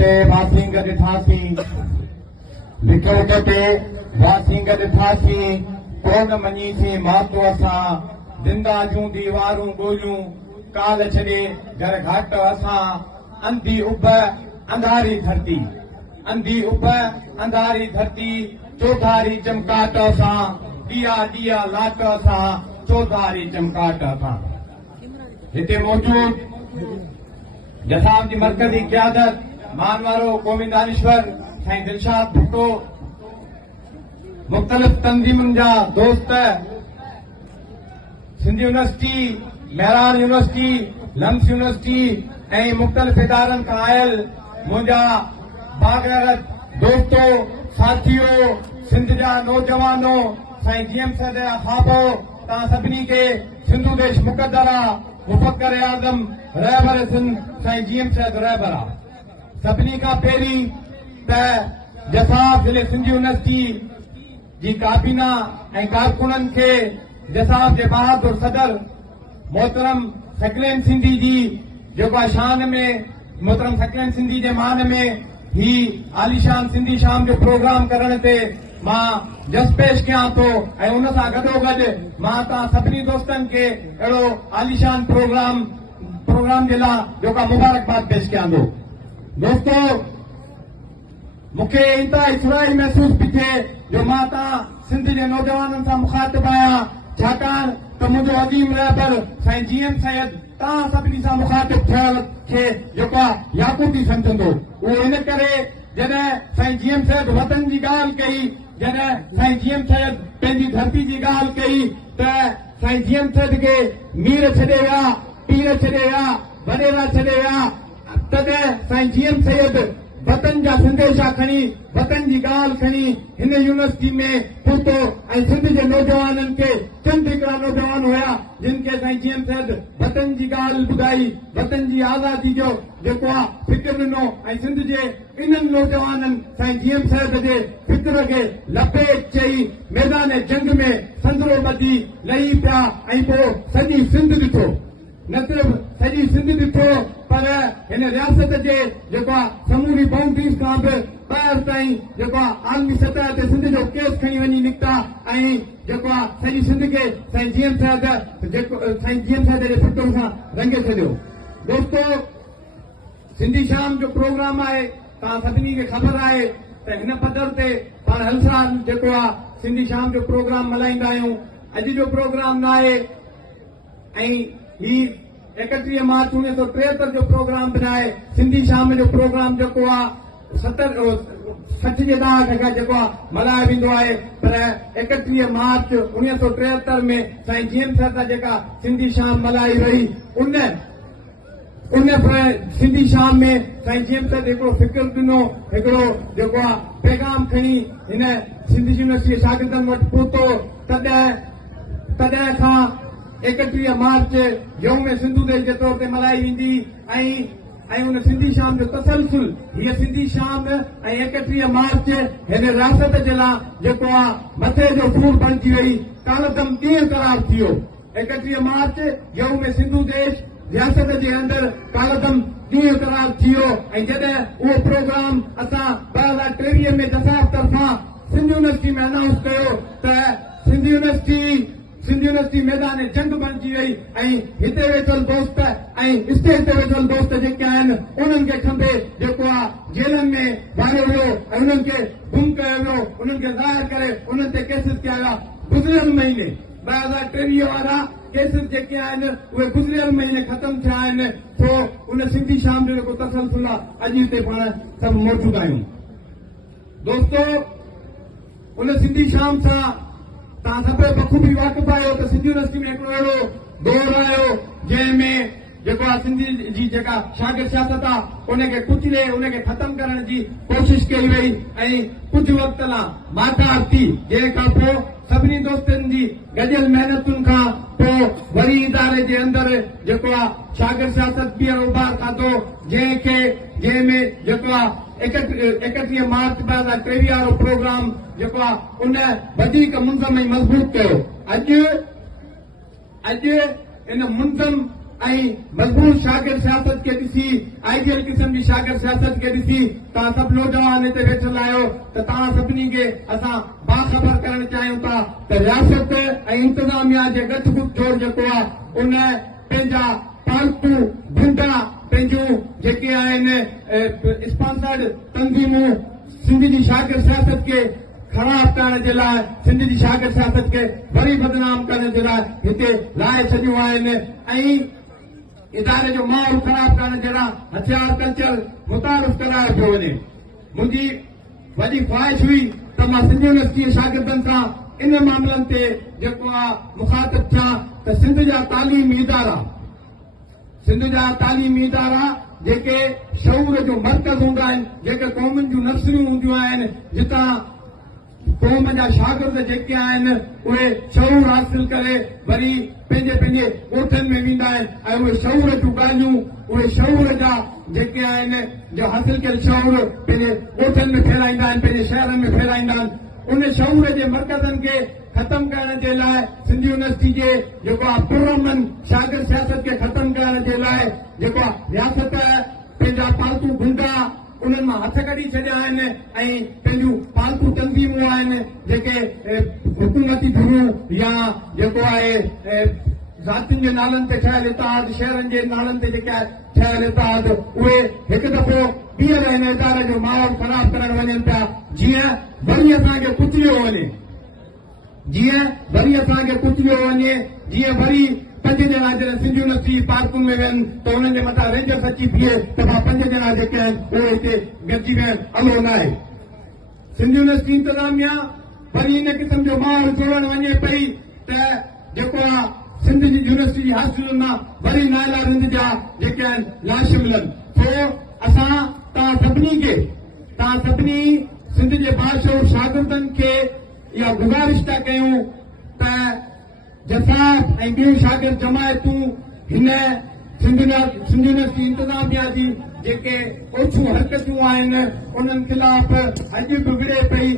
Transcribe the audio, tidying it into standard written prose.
ते वासीं ॾिठासीं, विकोट ते वासीं ॾिठासीं, कोन मञीसीं मातू असां, जिंदा जूं दीवारूं ॻोल्हियूं, काल छॾे घर घाट असां, अंधी उभ अंधारी धरती, अंधी उभ अंधारी धरती, चौधारी चमकाट असां, दिया दिया लाट असां, चौधारी चमकाट असां। हिते मौजूद जसाब जी मरकज़ी क़यादत मानवारो क़ौमी दानिश्वर साईं दिलशाद भुट्टो, मुख़्तलिफ़ तंज़ीमुनि जा दोस्त, Sindh university, Mehran university, LUMS university ऐं मुख़्तलिफ़ इदारनि खां आयल मुंहिंजा बाग़ैरत दोस्तो, साथियो, सिंध जा नौजवानो, साईं जीएम साहिब जा ख़्वाबो, तव्हां सभिनी खे सिंधु देश मुक़द्दरा मुफ़क्किर आज़म रहबर सिंध साईं जीएम साहिब रहबरा। सभिनी खां पहिरीं त जसाब ज़िले सिंध यूनिवर्सिटी जी काबीना ऐं कारकुननि खे जसाब जे बहादुर सदर मोहतरम सकलेन सिंधी जी जेको शान में मोहतरम सकलेन सिंधी जे मान में ही आलीशान सिंधी शाम जो प्रोग्राम करण ते मां जस पेश कयां थो ऐं उन सां गॾोगॾु मां तव्हां सभिनी दोस्तनि खे अहिड़ो आलीशान प्रोग्राम जे लाइ जेका मुबारकबाद पेश कयां थो। दोस्तो, मूंखे इंतिहाई सुराई महसूस पई थिए जो मां तव्हां सिंध जे नौजवाननि सां मुखातिब आहियां, छाकाणि त मुंहिंजो अज़ीम रहबर साईं जीएम सैयद तव्हां सभिनी सां मुखातिब थियल खे जेको आहे याकूती सम्झंदो। उहो इन करे जॾहिं साईं जीएम सैयद वतन जी ॻाल्हि कई, जॾहिं साईं जीएम सैयद पंहिंजी धरती जी ॻाल्हि कई त साईं जीएम सैयद खे मीर छॾे विया, पीर छॾे विया, वॾेरा छॾे विया, तॾहिं साईं जीएम सैयद वतन जा संदेशा खणी, वतन जी ॻाल्हि खणी हिन यूनिवर्सिटी में पहुतो ऐं सिंध जे नौजवाननि खे चंद हिकिड़ा नौजवान हुया जिन खे साईं जीएम सैयद वतन जी ॻाल्हि ॿुधाई, वतन जी आज़ादी जो जेको आहे फिक्र ॾिनो ऐं सिंध जे इन्हनि नौजवाननि साईं जीएम सैयद जे फिक्र खे लपेट चई मैदान जंग में संदरो ॿधी लही पिया ऐं पोइ सॼी सिंध ॾिठो, न सिर्फ़ सॼी सिंध ॾिठो पर हिन रियासत जे जेको आहे समूरी बाउंड्रीज़ खां बि ॿाहिरि ताईं जेको आहे आलमी सतह ते सिंध जो केस खणी वञी निकिता ऐं जेको आहे सॼी सिंध खे साईं जीएम साहिब जे फिक्र सां रंगे छॾियो। दोस्तो, सिंधी शाम जो प्रोग्राम आहे, तव्हां सभिनी खे ख़बर आहे त हिन पधर ते पाण हर साल जेको आहे सिंधी शाम जो प्रोग्राम मल्हाईंदा आहियूं। अॼु जो प्रोग्राम न आहे ऐं ही 31 मार्च 1973 जो प्रोग्राम बि न आहे। सिंधी शाम जो प्रोग्राम जेको आहे 60 जे दहाके खां जेको आहे मल्हायो वेंदो आहे, पर 31 मार्च 1973 में साईं जीएम साहिब जेका सिंधी शाम मल्हाई वई, उन सिंधी शाम में साईं जीएम साहिब हिकिड़ो फिक्र ॾिनो, हिकिड़ो जेको आहे पैगाम खणी हिन सिंधी यूनिवर्सिटी शागिर्दनि वटि पहुतो। तॾहिं खां 31 मार्च यौम सिंधु देश जे तौर ते मल्हाई वेंदी ऐं उन सिंधी शाम जो तसलसुल हीअ सिंधी शाम ऐं 31 मार्च हिन रियासत जे लाइ जेको आहे मथे जो सूर बणिजी वई, कालदम ॾींहुं करार थी वियो। 31 मार्च यौम सिंधु देश रियासत जे अंदरि कालदम ॾींहुं करार थी वियो ऐं जॾहिं उहो प्रोग्राम असां 2023 में जसाब तरफ़ां सिंध यूनिवर्सिटी में अनाउंस कयो त सिंध यूनिवर्सिटी मैदान जंग बणिजी वई ऐं हिते वेठल दोस्त ऐं स्टेज ते वेठल दोस्त जेके आहिनि उन्हनि खे खंबे जेको आहे जेलनि में मारियो वियो ऐं उन्हनि खे गुम कयो वियो, उन्हनि खे ज़ाहिर करे उन्हनि ते केसिस कया विया। गुज़िरियल महीने 2023 वारा केसिस जेके आहिनि उहे गुज़िरियल महीने ख़तमु थिया आहिनि। सो उन सिंधी शाम जो जेको तसलसुल आहे अॼु हिते पाण सभु मौजूद आहियूं। दोस्तो, उन सिंधी शाम सां तव्हां सभु बखूबी वाक़िफ़ आहियो त सिंधी यूनिवर्सिटी में हिकिड़ो अहिड़ो दौर आयो जंहिंमें जेको आहे सिंधी जी जेका शागिर्द सियासत आहे उनखे कुचले, उनखे ख़तमु करण जी कोशिश कई वई ऐं कुझु वक़्त लाइ मातार थी, जंहिंखां पोइ सभिनी दोस्तनि जी गॾियल महिनतुनि खां पोइ वरी इदारे जे अंदरि जेको आहे शागिर्द सियासत ॿीहर उभार खाधो, जंहिंमें जेको आहे 31 मार्च 2023 वारो प्रोग्राम जेको आहे उन वधीक मुंज़म ऐं मज़बूत कयो। अॼु इन मुंज़म मजबूत शागिर्द सियासत के ॾिसी आइडियल क़िस्म जी शागिर्द सियासत के ॾिसी तव्हां सभु नौजवान हिते वेठल आहियो त तव्हां सभिनी खे असां बाख़बर करणु चाहियूं था त रियासत ऐं इंतिज़ामिया जे गठगुट जोड़ जेको आहे उन पंहिंजा पालतू गुंडा पंहिंजूं जेके आहिनि स्पॉन्सर्ड तंज़ीमूं सिंध जी शागिर्द सियासत खे ख़राब करण जे लाइ सिंध जी शागिर्द सियासत खे वरी बदनाम करण जे लाइ हिते लाहे छॾियूं आहिनि ऐं इदारे जो माहौल ख़राब करण जहिड़ा हथियार कल्चर मुतारिफ़ करायो पियो वञे। मुंहिंजी वॾी ख़्वाहिश हुई त मां सिंध यूनिवर्सिटी जे शागिर्दनि सां इन मामलनि ते जेको आहे मुखातिब थियां त सिंध जा तालीमी इदारा जेके शऊर जो मर्कज़ हूंदा आहिनि जेके क़ौमुनि जूं नर्सरियूं हूंदियूं आहिनि जितां क़ौम जा शागिर्द जेके आहिनि उहे शऊर हासिल करे वरी पंहिंजे पंहिंजे ॻोठनि में वेंदा आहिनि ऐं उहे शऊर जूं ॻाल्हियूं उहे शऊर जा जेके आहिनि जो हासिल कयल शऊर पंहिंजे ॻोठनि में फैलाईंदा आहिनि पंहिंजे शहरनि में फैलाईंदा आहिनि उन शऊर जे मर्कज़नि खे ख़तम करण जे लाइ सिंध यूनिवर्सिटी जे जेको आहे पुरअमन शागिर्द सियासत खे ख़तम करण जे लाइ जेको आहे रियासत पंहिंजा पालतू गुंडा उन्हनि मां हथ कढी छॾिया आहिनि ऐं पंहिंजूं पालतू तंज़ीमूं आहिनि जेके हुकूमती धुरूं या जेको आहे ज़ातियुनि जे नालनि ते ठहियल इतिहाद शहरनि जे नालनि ते जेके ठहियल इतिहाद उहे हिकु दफ़ो ॿीहर हिन इदारे जो माहौल ख़राब करण वञनि पिया जीअं वरी असांखे कुचलियो वञे जीअं वरी 5 ॼणा जॾहिं सिंध यूनिवर्सिटी पार्कुनि में वियनि त उन्हनि जे मथां रेंजर्स अची बीहे त 5 ॼणा जेके आहिनि उहे हिते गॾिजी विया आहिनि अलो न आहे। सिंध यूनिवर्सिटी इंतिज़ामिया वरी इन क़िस्म जो माहौल जोड़ण वञे पई त जेको आहे सिंध जी यूनिवर्सिटी जी हासिलुनि मां वरी नायला रिंद जा जेके आहिनि लाश मिलनि। सो असां तव्हां सभिनी सिंध जे बाशऊर शागिर्दनि खे इहा गुज़ारिश था कयूं त जसाब ऐं ॿियूं शागिर्द जमायतूं हिन सिंध यूनिवर्सिटी इंतिज़ामिया जी जेके ओछियूं हरकतूं आहिनि उन्हनि ख़िलाफ़ अॼु बि विड़े पई